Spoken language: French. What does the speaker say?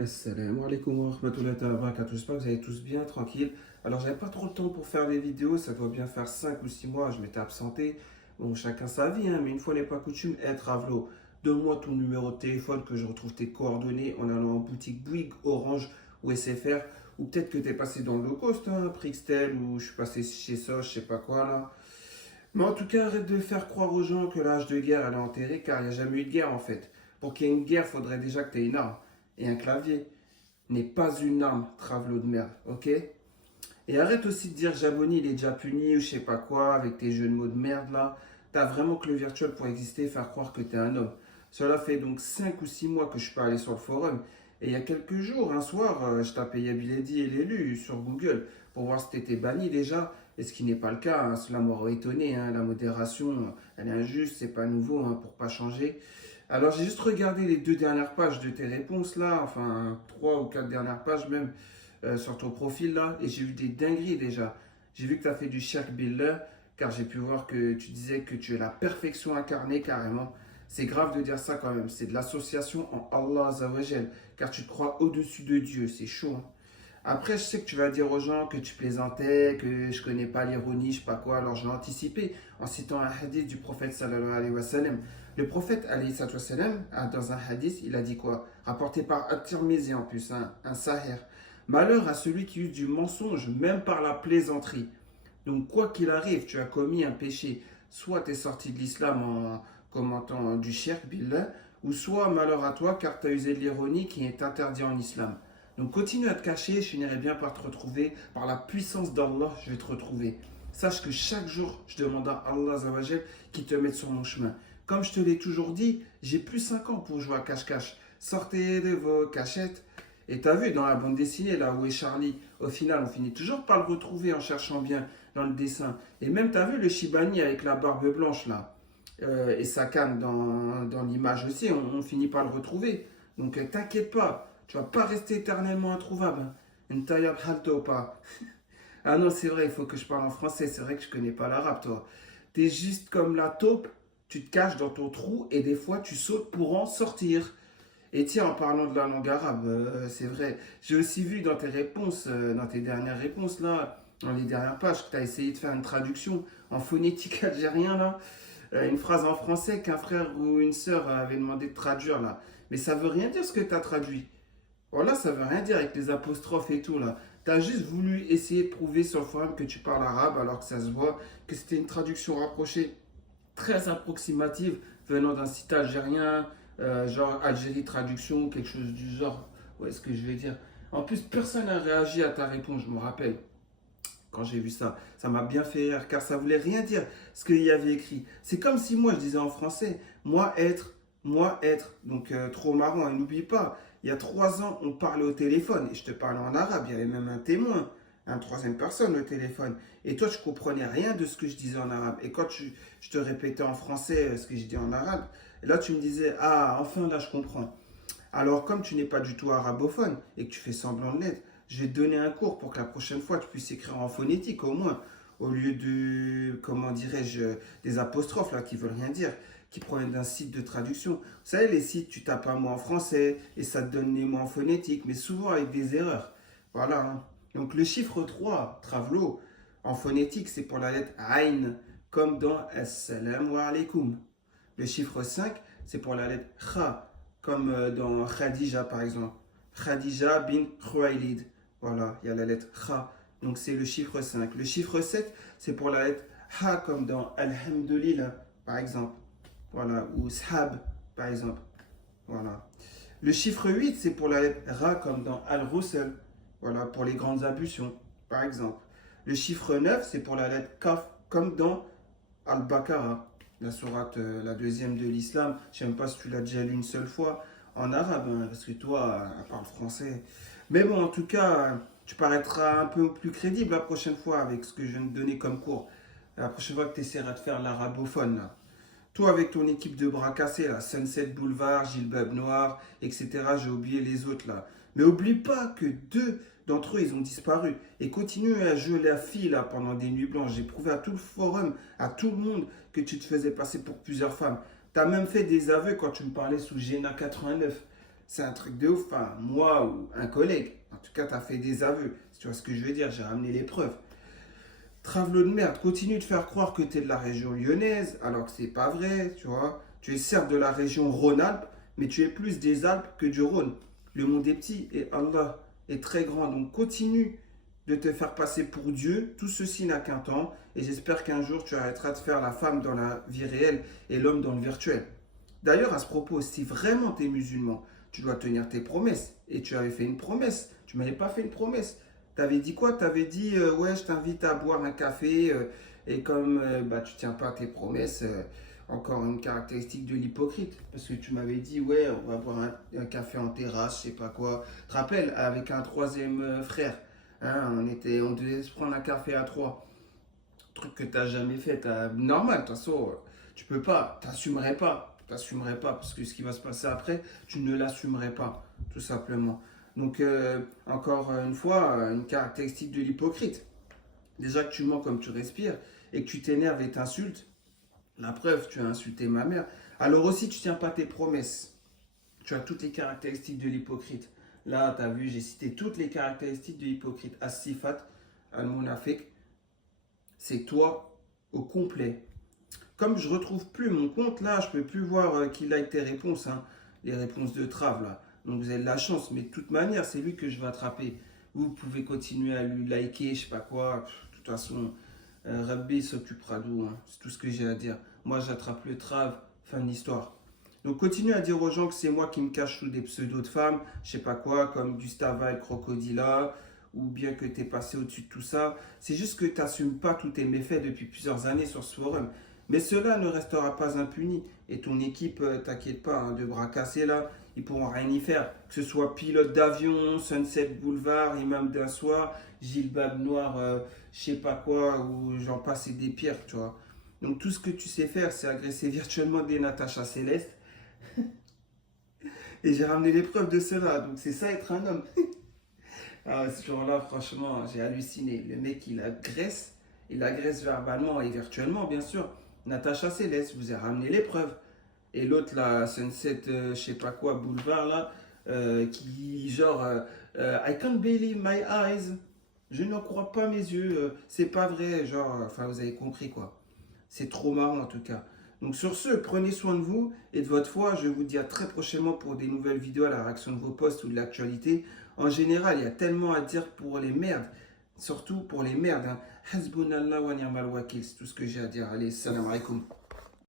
Assalamu alaikum wa rahmatullahi wa barakatuh. J'espère que vous allez tous bien, tranquille. Alors, j'avais pas trop le temps pour faire des vidéos, ça doit bien faire 5 ou 6 mois, je m'étais absenté. Bon, chacun sa vie, hein, mais une fois n'est pas coutume, Ravelo, donne-moi ton numéro de téléphone que je retrouve tes coordonnées en allant en boutique Bouygues, Orange ou SFR. Ou peut-être que tu es passé dans le low cost, hein, Prixtel, ou je suis passé chez ça, je sais pas quoi là. Mais en tout cas, arrête de faire croire aux gens que l'âge de guerre elle est enterré, car il n'y a jamais eu de guerre en fait. Pour qu'il y ait une guerre, il faudrait déjà que tu aies une arme et un clavier n'est pas une arme, travelot de merde, ok? Et arrête aussi de dire Jaboni il est déjà puni ou je sais pas quoi avec tes jeux de mots de merde là. T'as vraiment que le virtuel pour exister et faire croire que t'es un homme. Cela fait donc 5 ou 6 mois que je suis pas allé sur le forum. Et il y a quelques jours, un soir, je tapais Yabiledi et l'élu sur Google pour voir si t'étais banni déjà. Et ce qui n'est pas le cas, hein, cela m'aurait étonné. Hein, la modération, elle est injuste, c'est pas nouveau hein, pour pas changer. Alors j'ai juste regardé les 2 dernières pages de tes réponses là, enfin 3 ou 4 dernières pages même sur ton profil là, et j'ai vu des dingueries déjà. J'ai vu que tu as fait du shirk billah, car j'ai pu voir que tu disais que tu es la perfection incarnée carrément. C'est grave de dire ça quand même, c'est de l'association en Allah Azawajal, car tu te crois au-dessus de Dieu, c'est chaud. Hein. Après, je sais que tu vas dire aux gens que tu plaisantais, que je connais pas l'ironie, je sais pas quoi. Alors, je l'ai anticipé en citant un hadith du prophète sallallahu alayhi wa sallam. Le prophète alayhi wa sallam, dans un hadith, il a dit quoi? Rapporté par At-Tirmizi en plus, un sahih. Malheur à celui qui use du mensonge, même par la plaisanterie. Donc, quoi qu'il arrive, tu as commis un péché. Soit tu es sorti de l'islam en commentant du shirk, billah, ou soit malheur à toi car tu as usé de l'ironie qui est interdit en islam. Donc continue à te cacher, je finirai bien par te retrouver. Par la puissance d'Allah, je vais te retrouver. Sache que chaque jour, je demande à Allah Zawajel qui te mette sur mon chemin. Comme je te l'ai toujours dit, j'ai plus 5 ans pour jouer à cache-cache. Sortez de vos cachettes. Et t'as vu dans la bande dessinée, là où est Charlie, au final, on finit toujours par le retrouver en cherchant bien dans le dessin. Et même t'as vu le Shibani avec la barbe blanche, là, et sa canne dans l'image aussi, on finit par le retrouver. Donc t'inquiète pas, tu vas pas rester éternellement introuvable. Ntayab halto pas. Ah non, c'est vrai, il faut que je parle en français. C'est vrai que je connais pas l'arabe, toi. T'es juste comme la taupe, tu te caches dans ton trou et des fois tu sautes pour en sortir. Et tiens, en parlant de la langue arabe, c'est vrai, j'ai aussi vu dans tes réponses, dans tes dernières réponses là, dans les dernières pages, que tu as essayé de faire une traduction en phonétique algérien là, une phrase en français qu'un frère ou une sœur avait demandé de traduire là. Mais ça veut rien dire ce que tu as traduit. Voilà, ça veut rien dire avec les apostrophes et tout là. T'as juste voulu essayer de prouver sur le forum que tu parles arabe alors que ça se voit que c'était une traduction rapprochée très approximative venant d'un site algérien, genre Algérie traduction, quelque chose du genre. Ouais, ce que je vais dire. En plus, personne n'a réagi à ta réponse, je me rappelle. Quand j'ai vu ça, ça m'a bien fait rire car ça voulait rien dire ce qu'il y avait écrit. C'est comme si moi je disais en français, moi être. Donc trop marrant, et n'oublie pas, il y a 3 ans on parlait au téléphone et je te parlais en arabe, il y avait même un témoin, un troisième personne au téléphone. Et toi tu comprenais rien de ce que je disais en arabe. Et quand je te répétais en français ce que je dis en arabe, là tu me disais, ah enfin là je comprends. Alors, comme tu n'es pas du tout arabophone et que tu fais semblant de l'être, je vais te donner un cours pour que la prochaine fois tu puisses écrire en phonétique au moins, au lieu de, comment dirais-je, des apostrophes là qui veulent rien dire, qui proviennent d'un site de traduction. Vous savez, les sites, tu tapes un mot en français et ça te donne les mots en phonétique, mais souvent avec des erreurs. Voilà. Hein. Donc, le chiffre 3, Travelo, en phonétique, c'est pour la lettre Ain, comme dans Assalamu alaikum. Le chiffre 5, c'est pour la lettre Kha, comme dans Khadija par exemple. Khadija bin Khuwailid. Voilà, il y a la lettre Kha. Donc c'est le chiffre 5. Le chiffre 7, c'est pour la lettre Ha, comme dans Alhamdulillah par exemple. Voilà, ou Shab par exemple. Voilà. Le chiffre 8, c'est pour la lettre Ra, comme dans Al-Rusul. Voilà, pour les grandes ablutions par exemple. Le chiffre 9, c'est pour la lettre Kaf, comme dans Al-Baqarah, la sourate, la deuxième de l'islam. Je ne sais même pas si tu l'as déjà lu une seule fois en arabe, hein, parce que toi, parle français. Mais bon, en tout cas, tu paraîtras un peu plus crédible la prochaine fois avec ce que je viens de donner comme cours. La prochaine fois que tu essaieras de faire l'arabophone, là. Toi, avec ton équipe de bras cassés, là, Sunset Boulevard, Gilbab Noir, etc., j'ai oublié les autres, là. Mais oublie pas que 2 d'entre eux, ils ont disparu. Et continue à jouer la fille, là, pendant des nuits blanches. J'ai prouvé à tout le forum, à tout le monde, que tu te faisais passer pour plusieurs femmes. T'as même fait des aveux quand tu me parlais sous Géna 89. c'est un truc de ouf. Enfin, moi ou un collègue, en tout cas, tu as fait des aveux. Si tu vois ce que je veux dire, j'ai ramené les preuves. Travelot de merde, continue de faire croire que tu es de la région lyonnaise, alors que c'est pas vrai, tu vois. Tu es certes de la région Rhône-Alpes, mais tu es plus des Alpes que du Rhône. Le monde est petit et Allah est très grand. Donc continue de te faire passer pour Dieu. Tout ceci n'a qu'un temps. Et j'espère qu'un jour tu arrêteras de faire la femme dans la vie réelle et l'homme dans le virtuel. D'ailleurs, à ce propos, si vraiment tu es musulman, tu dois tenir tes promesses. Et tu avais fait une promesse. Tu m'avais pas fait une promesse. Tu avais dit quoi? Tu avais dit, ouais, je t'invite à boire un café. Et comme bah, tu tiens pas tes promesses, encore une caractéristique de l'hypocrite. Parce que tu m'avais dit, ouais, on va boire un café en terrasse, je sais pas quoi. Tu te rappelles, avec un troisième frère. Hein, on devait se prendre un café à trois. Truc que tu n'as jamais fait. Normal, de toute façon, tu peux pas, t'assumerais pas. T'assumerais pas, parce que ce qui va se passer après, tu ne l'assumerais pas, tout simplement. Donc, encore une fois, une caractéristique de l'hypocrite. Déjà que tu mens comme tu respires, et que tu t'énerves et t'insultes, la preuve, tu as insulté ma mère. Alors aussi, tu tiens pas tes promesses. Tu as toutes les caractéristiques de l'hypocrite. Là, tu as vu, j'ai cité toutes les caractéristiques de l'hypocrite. As-sifat, al-munafik, c'est toi au complet. Comme je retrouve plus mon compte, là, je peux plus voir qui like tes réponses, hein, les réponses de Trav, là. Donc vous avez de la chance, mais de toute manière, c'est lui que je vais attraper. Vous pouvez continuer à lui liker, je sais pas quoi. De toute façon, Rabbi s'occupera d'où, hein. C'est tout ce que j'ai à dire. Moi, j'attrape le Trav, fin de l'histoire. Donc continue à dire aux gens que c'est moi qui me cache sous des pseudos de femmes, je sais pas quoi, comme Gustava et Crocodila, ou bien que tu es passé au-dessus de tout ça. C'est juste que tu n'assumes pas tous tes méfaits depuis plusieurs années sur ce forum. Mais cela ne restera pas impuni. Et ton équipe, t'inquiète pas, hein, de bras cassés là, ils pourront rien y faire. Que ce soit pilote d'avion, Sunset Boulevard, imam d'un soir, Gilbab Noir, je sais pas quoi, ou j'en passe et des pires, tu vois. Donc tout ce que tu sais faire, c'est agresser virtuellement des Natacha Céleste. Et j'ai ramené les preuves de cela. Donc c'est ça être un homme. Ah, ce jour-là, franchement, j'ai halluciné. Le mec, il agresse verbalement et virtuellement, bien sûr. Natacha Céleste, vous avez ramené les preuves. Et l'autre, là, Sunset, je sais pas quoi, Boulevard, là, qui, genre, I can't believe my eyes. Je n'en crois pas mes yeux. C'est pas vrai, genre, enfin, vous avez compris, quoi. C'est trop marrant, en tout cas. Donc, sur ce, prenez soin de vous et de votre foi. Je vous dis à très prochainement pour des nouvelles vidéos à la réaction de vos posts ou de l'actualité. En général, il y a tellement à dire pour les merdes. Surtout pour les merdes. Hein. Hasbunallah wa ni'mal wakil. C'est tout ce que j'ai à dire. Allez, salam alaikum.